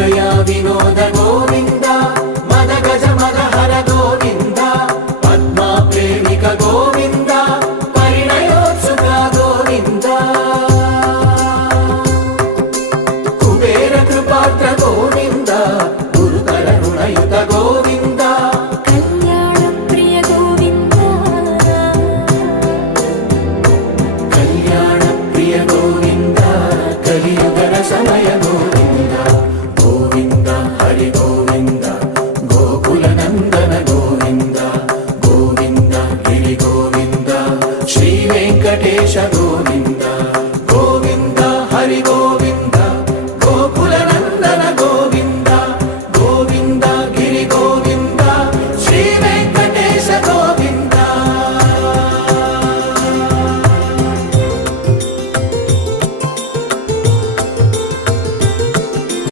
ಮೃಗಯ ವಿನೋದ ಗೋವಿಂದ ಮದ ಗಜ ಮದಹರ ಗೋವಿಂದ ಪದ್ಮ ಪ್ರೇಮಿಕ ಗೋವಿಂದ ಪರಿಣಯೋತ್ಸುಕ ಗೋವಿಂದ ಕುಬೇರ ಕೃಪಾತ್ರ ಗೋವಿಂದ ಗುರುತರ ಋಣಯುತ ಗೋವಿಂದ ಕಲ್ಯಾಣ ಪ್ರಿಯ ಗೋವಿಂದ ಕಲ್ಯಾಣ ಪ್ರಿಯ ಗೋವಿಂದ ಕಲಿಯುಗರ ಸಮಯ ಗೋವಿಂದ ಗೋವಿಂದ ಹರಿ ಗೋವಿಂದ ಗೋಕುಲ ನಂದನ ಗೋವಿಂದ ಗೋವಿಂದ ಗಿರಿ ಗೋವಿಂದ ಶ್ರೀ ವೆಂಕಟೇಶ ಗೋವಿಂದ ಗೋವಿಂದ ಹರಿ ಗೋವಿಂದ ಗೋಕುಲ ನಂದನ ಗೋವಿಂದ